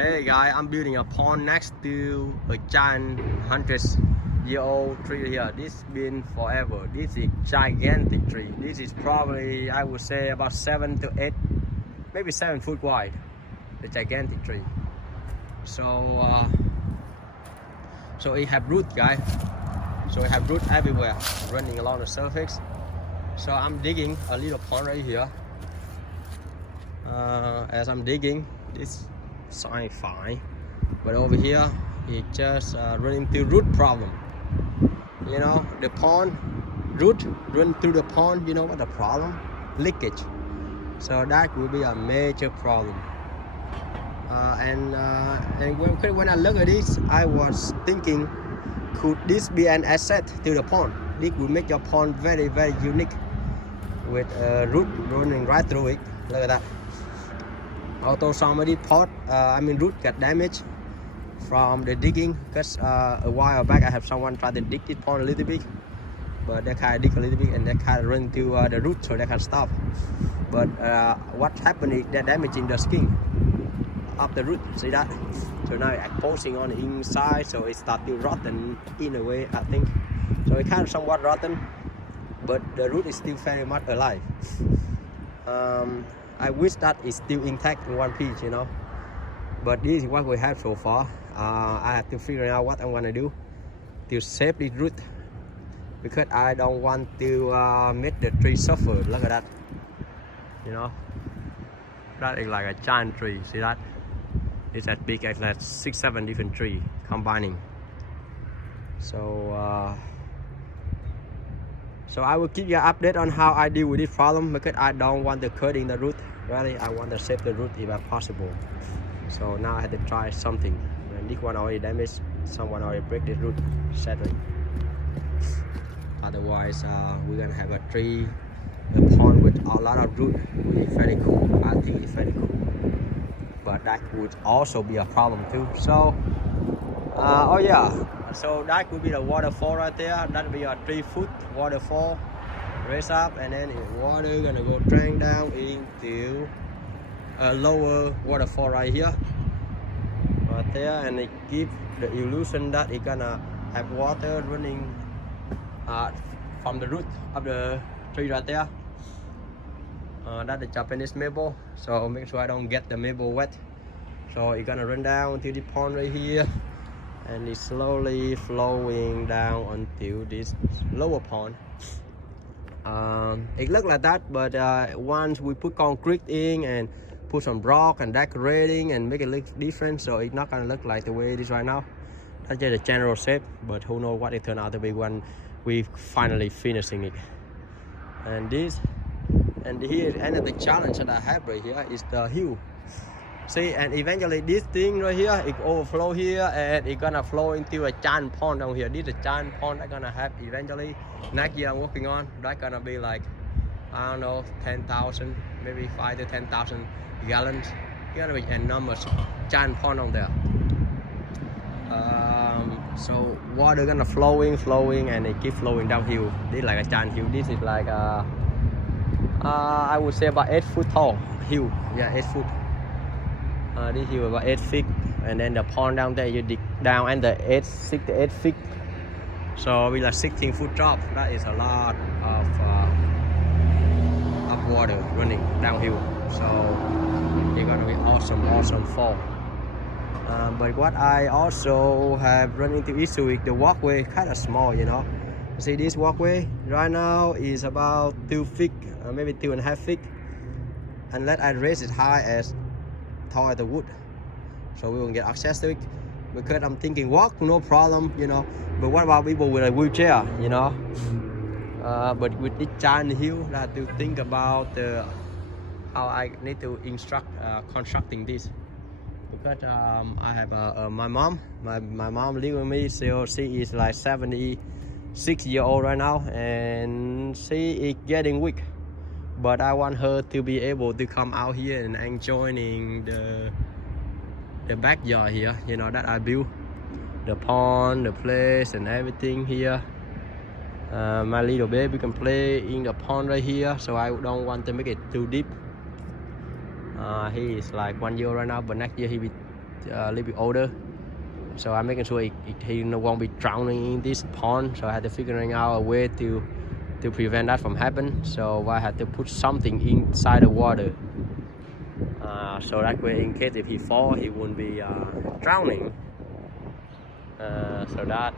Hey guys, I'm building a pond next to a giant 100-year-old tree here. This been forever. This is gigantic tree. This is probably, I would say, about 7 to 8, maybe 7 foot wide. The gigantic tree. So it have root, guys. So it have root everywhere, running along the surface. So I'm digging a little pond right here. As I'm digging, this sign fine, but over here it just running into root problem. You know, the pond root run through the pond. You know what the problem? Leakage. So that will be a major problem. And when I look at this, I was thinking, could this be an asset to the pond? This will make your pond very, very unique with root running right through it. Look at that. Although some of the root got damaged from the digging, because a while back I have someone try to dig this pond a little bit, but they kind of dig a little bit and they kind of run to the root, so they can stop. But what happened is they're damaging the skin of the root. See that? So now it's exposing on the inside, so it starts to rotten in a way, I think. So it kind of somewhat rotten, but the root is still very much alive. I wish that it's still intact in one piece, you know. But this is what we have so far. I have to figure out what I'm gonna do to save this root, because I don't want to make the tree suffer. Look at that. You know, that is like a giant tree. See that? It's as big as like 6-7 different trees combining. So I will keep you update on how I deal with this problem, because I don't want to cut in the root. Really, I want to save the root if possible. So now I have to try something. And this one already damaged. Someone already break the root, sadly. Otherwise, we're gonna have a tree, a pond with a lot of root. It's very cool. I think it's very cool. But that would also be a problem too. So, oh yeah. So that would be the waterfall right there. That would be a 3-foot waterfall, raise up, and then the water gonna go drain down into a lower waterfall right here, right there, and it gives the illusion that it's gonna have water running from the root of the tree right there. That's the Japanese maple, so make sure I don't get the maple wet. So it's gonna run down to the pond right here, and it's slowly flowing down until this lower pond. It looks like that, but once we put concrete in and put some rock and decorating and make it look different, so it's not gonna look like the way it is right now. That's just a general shape, but who knows what it turned out to be when we finally finishing it. And here another challenge that I have right here is the hill. See, and eventually this thing right here, it overflow here, and it's gonna flow into a giant pond down here. This is a giant pond I'm gonna have eventually. Next year I'm working on, that's gonna be like, I don't know, 10,000, maybe 5 to 10,000 gallons. It's gonna be enormous giant pond on there. So water gonna flowing, and it keep flowing downhill. This is like a giant hill. This is like I would say about 8 foot tall hill. Yeah, 8 foot. This hill about 8 feet, and then the pond down there you dig down and the 6 to 8 feet. So we like 16 foot drop. That is a lot of water running downhill. So it's gonna be awesome fall. But what I also have run into issue with the walkway, kind of small, you know. See this walkway right now is about 2 feet, maybe 2.5 feet, unless I raise it high as tall as the wood, so we will get access to it. Because I'm thinking walk, no problem, you know. But what about people with a wheelchair, you know? But with this giant hill, I have to think about how I need to instruct constructing this. Because I have my mom. My mom live with me, so she is like 76-year-old right now, and she is getting weak. But I want her to be able to come out here and enjoying the backyard here, you know, that I built. The pond, the place, and everything here. My little baby can play in the pond right here, so I don't want to make it too deep. He is like 1 year right now, but next year he will a little bit older. So I'm making sure he won't be drowning in this pond. So I had to figuring out a way to prevent that from happening. So I had to put something inside the water. So that way, in case if he fall, he won't be drowning. So that,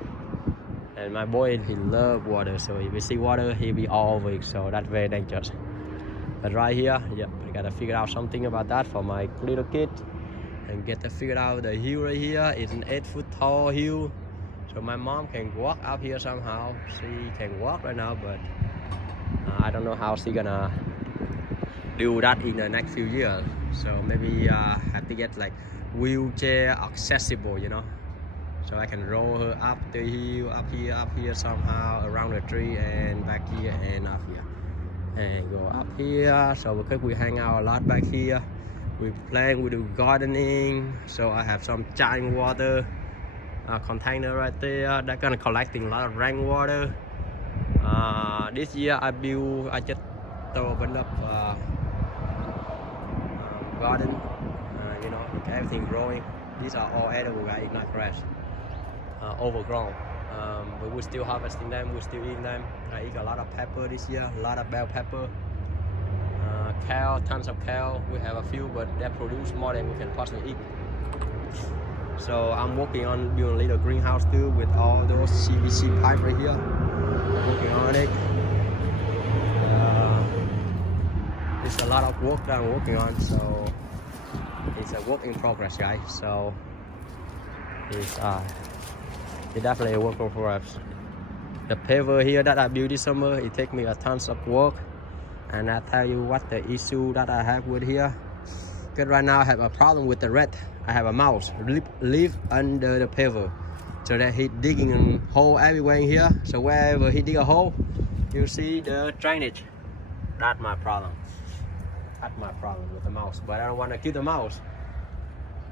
and my boy, he love water. So if he see water, he'll be all over it. So that's very dangerous. But right here, yeah, I gotta figure out something about that for my little kid. And get to figure out the hill right here. It's an 8-foot tall hill, so my mom can walk up here somehow. She can walk right now, but I don't know how she gonna do that in the next few years. So maybe have to get like wheelchair accessible, you know, so I can roll her up the hill, up here somehow, around the tree and back here and up here and go up here. So because we hang out a lot back here, we playing, we do gardening. So I have some giant water container right there that's gonna collecting a lot of rainwater. This year I just opened up garden, you know, everything growing. These are all edible, guys, not grass, overgrown. But we're still harvesting them, we're still eating them. I eat a lot of pepper this year, a lot of bell pepper. Kale, tons of kale. We have a few, but they produce more than we can possibly eat. So I'm working on building a little greenhouse too with all those CVC pipe right here. I'm working on it. It's a lot of work that I'm working on, so it's a work in progress, guys. So it's definitely a work in progress. The paver here that I built this summer, it takes me a tons of work. And I tell you what the issue that I have with here. Because right now I have a problem with the rat. I have a mouse live under the paver. So that he digging a hole everywhere in here. So wherever he dig a hole, you see the drainage. That's my problem. That's my problem with the mouse. But I don't want to kill the mouse.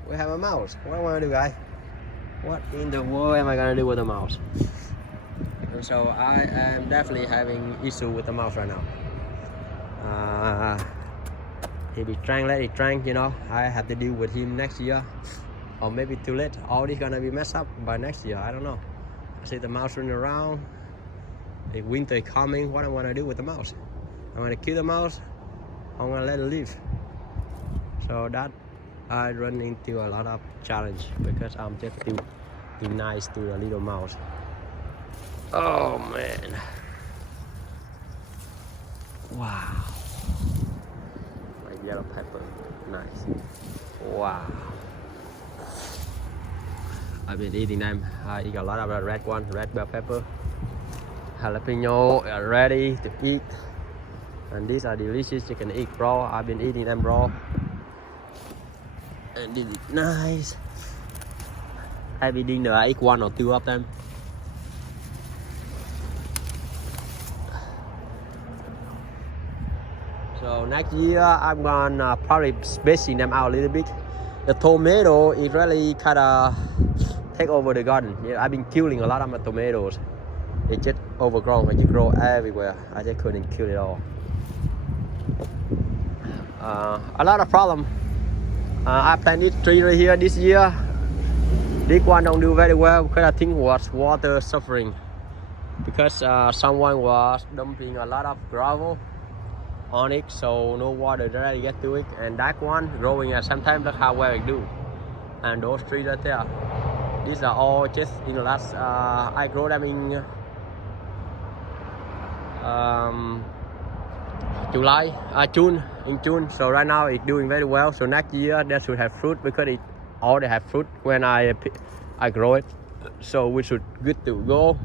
We have a mouse. What do I want to do, guys? What in the world am I going to do with the mouse? And so I am definitely having issue with the mouse right now. He be trying, let it trying, you know. I have to deal with him next year, or maybe too late. All this gonna be messed up by next year. I don't know. I see the mouse running around. The winter is coming. What I want to do with the mouse? I want to kill the mouse. I want to let it live. So that I run into a lot of challenge because I'm just too nice to the little mouse. Oh man. Wow. Like yellow pepper. Nice. Wow. I've been eating them. I eat a lot of the red one, red bell pepper. Jalapeno are ready to eat. And these are delicious. You can eat raw. I've been eating them raw. And this is nice. Every dinner I eat 1 or 2 of them. So next year I'm gonna probably spacing them out a little bit. The tomato is really kind of take over the garden. Yeah, I've been killing a lot of my tomatoes. It's just overgrown and it grow everywhere. I just couldn't kill it all. A lot of problem. I planted tree right here this year. This one don't do very well because I think was water suffering because someone was dumping a lot of gravel on it, so no water directly get to it. And that one growing at some time, look how well it do. And those trees right there, these are all just in the last I grow them in June. So right now it's doing very well. So next year they should have fruit because it already have fruit when I grow it. So we should good to go.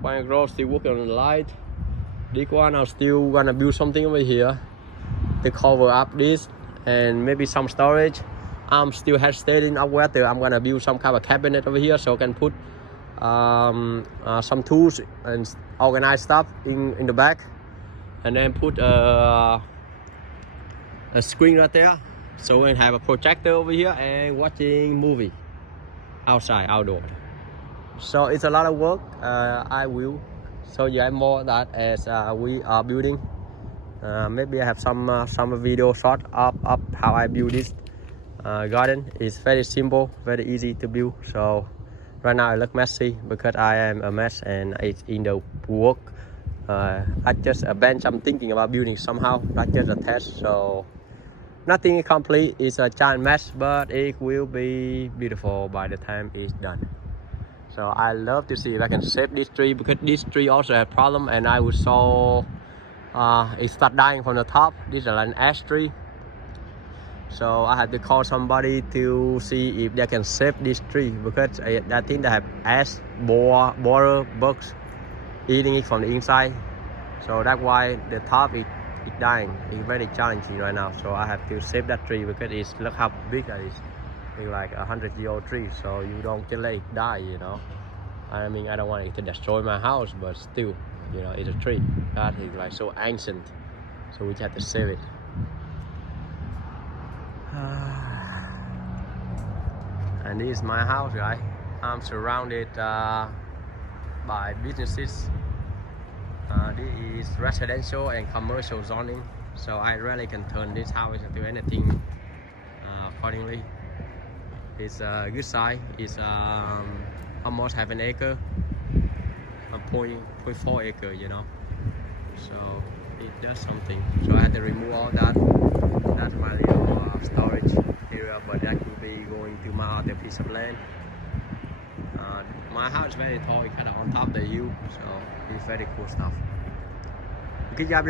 When I grow, still working on the light. This one I'm still gonna build something over here to cover up this and maybe some storage. I'm still hesitating of whether I'm gonna build some kind of cabinet over here so I can put some tools and organize stuff in the back, and then put a screen right there so we can have a projector over here and watching movie outdoor. So it's a lot of work. I will show you more of that as we are building. Maybe I have some video shot of how I build this garden is very simple, very easy to build. So right now I look messy because I am a mess and it's in the work. At just a bench, I'm thinking about building somehow, not just a test. So nothing complete. It's a giant mess, but it will be beautiful by the time it's done. So I love to see if I can save this tree because this tree also has problem, and I saw it start dying from the top. This is an ash tree. So I had to call somebody to see if they can save this tree because I think they have ash borer bugs eating it from the inside. So that's why the top is dying. It's very challenging right now. So I have to save that tree because it's look how big that is. It's like 100-year-old tree. So you don't just let it die, you know. I mean, I don't want it to destroy my house, but still, you know, it's a tree that is like so ancient. So we have to save it. And this is my house, guys. I'm surrounded by businesses. This is residential and commercial zoning, so I really can turn this house into anything accordingly. It's a good size. It's almost half an acre, 0.4 acre, you know. So it does something. So I had to remove all that. That's my little storage area, but that will be going to my other piece of land. My house is very tall, it's kind of on top of the hill, so it's very cool stuff. Good job,